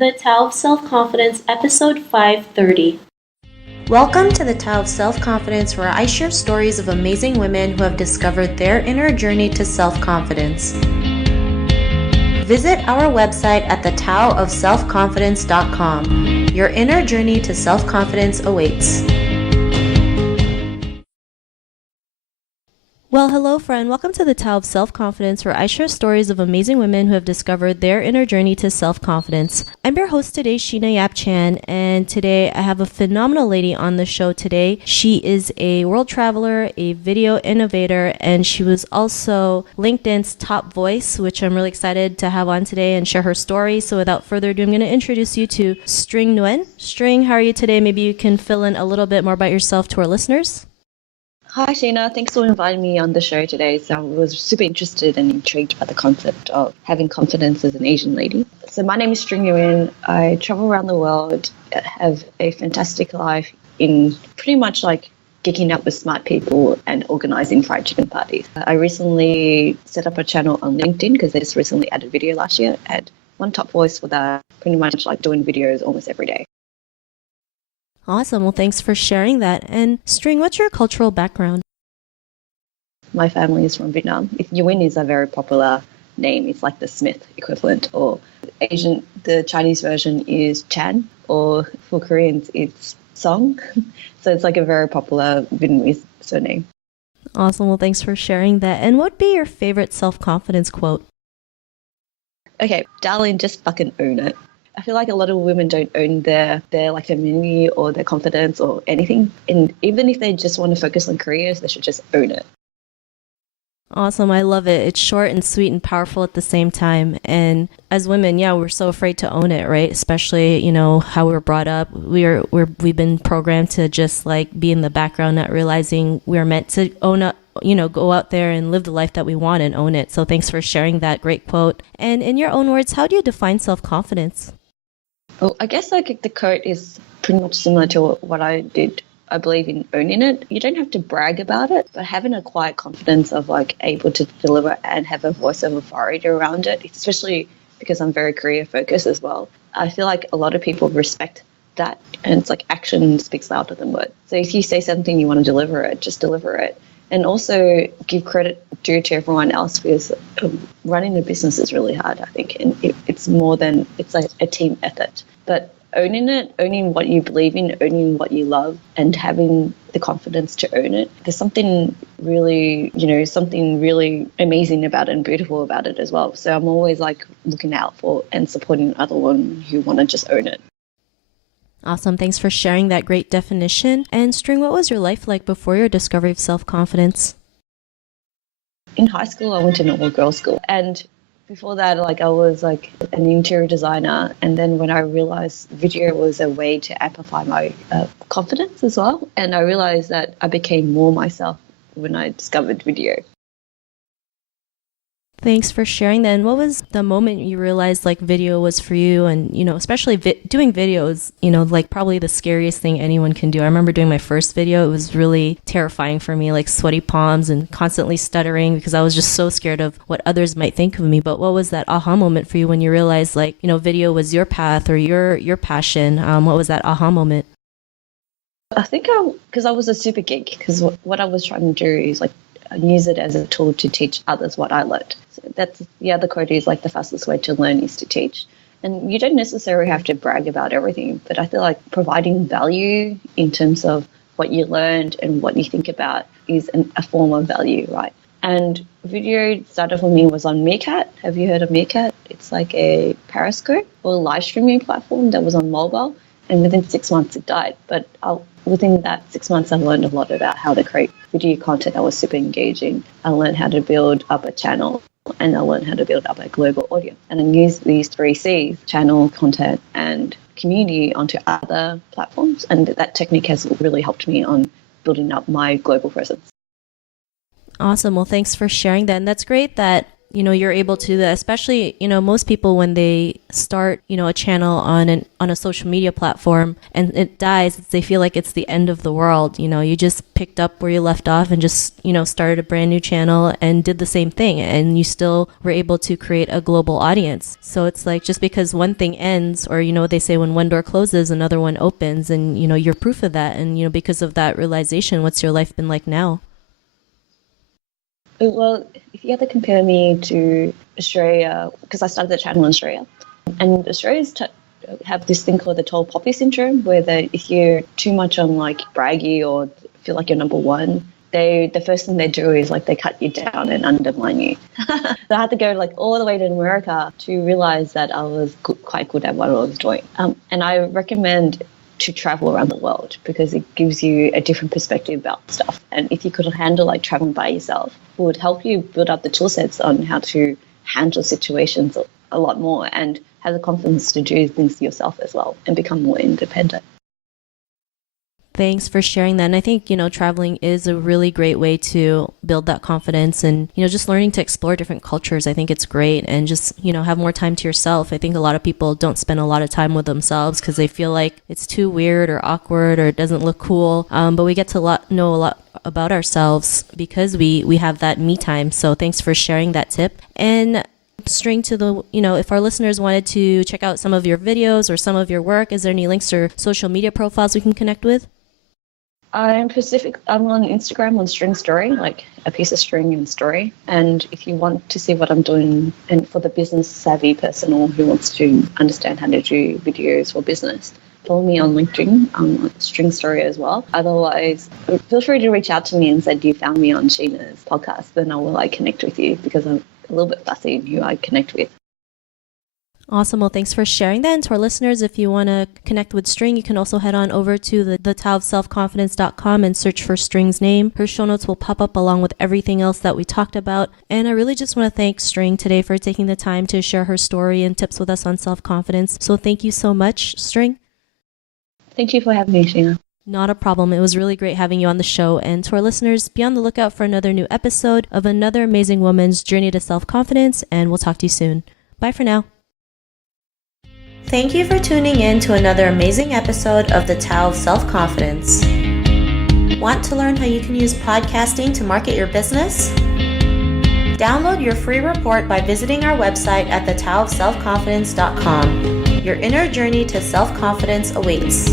The Tao of Self-Confidence, Episode 530. Welcome to the Tao of Self-Confidence, where I share stories of amazing women who have discovered their inner journey to self-confidence. Visit our website at thetaoofselfconfidence.com. Your inner journey to self-confidence awaits. Well, hello friend. Welcome to the Tao of Self-Confidence, where I share stories of amazing women who have discovered their inner journey to self-confidence. I'm your host today, Sheena Yap Chan, and today I have a phenomenal lady on the show today. She is a world traveler, a video innovator, and she was also LinkedIn's top voice, which I'm really excited to have on today and share her story. So without further ado, I'm going to introduce you to Nguyen. String, how are you today? Maybe you can fill in a little bit more about yourself to our listeners. Hi, Sheena. Thanks for inviting me on the show today. So I was super interested and intrigued by the concept of having confidence as an Asian lady. So my name is Nguyen. I travel around the world, have a fantastic life in pretty much like geeking up with smart people and organizing fried chicken parties. I recently set up a channel on LinkedIn because they just recently added video last year, and one top voice for that, pretty much like doing videos almost every day. Awesome. Well, thanks for sharing that. And String, what's your cultural background? My family is from Vietnam. Nguyen is a very popular name. It's like the Smith equivalent, or Asian. The Chinese version is Chan, or for Koreans, it's Song. So it's like a very popular Vietnamese surname. Awesome. Well, thanks for sharing that. And what would be your favorite self-confidence quote? Okay, darling, just fucking own it. I feel like a lot of women don't own their like femininity or their confidence or anything. And even if they just want to focus on careers, they should just own it. Awesome. I love it. It's short and sweet and powerful at the same time. And as women, yeah, we're so afraid to own it, right? Especially, how we were brought up. We've been programmed to just like be in the background, not realizing we're meant to own up, go out there and live the life that we want and own it. So thanks for sharing that great quote. And in your own words, how do you define self-confidence? Well, I guess like the quote is pretty much similar to what I did. I believe in owning it. You don't have to brag about it, but having a quiet confidence of like able to deliver and have a voice of authority around it, especially because I'm very career focused as well. I feel like a lot of people respect that, and it's like action speaks louder than words. So if you say something, you want to deliver it, just deliver it. And also give credit due to everyone else, because running a business is really hard, I think. And it's more than, it's like a team effort. But owning it, owning what you believe in, owning what you love, and having the confidence to own it, there's something really, something really amazing about it and beautiful about it as well. So I'm always like looking out for and supporting other women who want to just own it. Awesome. Thanks for sharing that great definition. And String, what was your life like before your discovery of self-confidence? In high school, I went to normal girls' school. And before that, I was like an interior designer. And then when I realized video was a way to amplify my confidence as well. And I realized that I became more myself when I discovered video. Thanks for sharing that. And what was the moment you realized like video was for you? And, especially doing videos, like probably the scariest thing anyone can do. I remember doing my first video. It was really terrifying for me, like sweaty palms and constantly stuttering because I was just so scared of what others might think of me. But what was that aha moment for you when you realized like, video was your path or your passion? What was that aha moment? I think because I was a super geek, because what I was trying to do is like use it as a tool to teach others what I learned. So that's the other quote is like the fastest way to learn is to teach. And you don't necessarily have to brag about everything, but I feel like providing value in terms of what you learned and what you think about is a form of value, right? And video started for me was on Meerkat. Have you heard of Meerkat? It's like a Periscope or live streaming platform that was on mobile. And within 6 months, it died. But within that 6 months, I learned a lot about how to create video content that was super engaging. I learned how to build up a channel, and I learned how to build up a global audience. And then use these 3 C's, channel, content, and community, onto other platforms. And that technique has really helped me on building up my global presence. Awesome. Well, thanks for sharing that. And that's great that you're able to do that, especially, most people when they start, a channel on a social media platform and it dies, they feel like it's the end of the world. You just picked up where you left off and just, started a brand new channel and did the same thing, and you still were able to create a global audience. So it's like, just because one thing ends, or, what they say, when one door closes, another one opens, and, you're proof of that. And, because of that realization, what's your life been like now? Well, if you had to compare me to Australia, because I started the channel in Australia, and Australians have this thing called the tall poppy syndrome, where if you're too much on like braggy or feel like you're number one, the first thing they do is like they cut you down and undermine you. So I had to go like all the way to America to realize that I was quite good at what I was doing. And I recommend to travel around the world because it gives you a different perspective about stuff. And if you could handle like traveling by yourself, it would help you build up the tool sets on how to handle situations a lot more and have the confidence to do things yourself as well and become more independent. Thanks for sharing that. And I think, traveling is a really great way to build that confidence and, just learning to explore different cultures. I think it's great. And just, have more time to yourself. I think a lot of people don't spend a lot of time with themselves because they feel like it's too weird or awkward or it doesn't look cool. But we get to know a lot about ourselves because we have that me time. So thanks for sharing that tip. And string to the, if our listeners wanted to check out some of your videos or some of your work, is there any links or social media profiles we can connect with? I'm on Instagram on string story, like a piece of string and story. And if you want to see what I'm doing, and for the business savvy person or who wants to understand how to do videos for business, follow me on LinkedIn, string story as well. Otherwise, feel free to reach out to me and say you found me on Sheena's podcast. Then I will connect with you because I'm a little bit fussy in who I connect with. Awesome. Well, thanks for sharing that. And to our listeners, if you want to connect with String, you can also head on over to the Tao of selfconfidence.com and search for String's name. Her show notes will pop up along with everything else that we talked about. And I really just want to thank String today for taking the time to share her story and tips with us on self-confidence. So thank you so much, String. Thank you for having me, Sheena. Not a problem. It was really great having you on the show. And to our listeners, be on the lookout for another new episode of another amazing woman's journey to self-confidence. And we'll talk to you soon. Bye for now. Thank you for tuning in to another amazing episode of the Tao of Self-Confidence. Want to learn how you can use podcasting to market your business? Download your free report by visiting our website at thetaoofselfconfidence.com. Your inner journey to self-confidence awaits.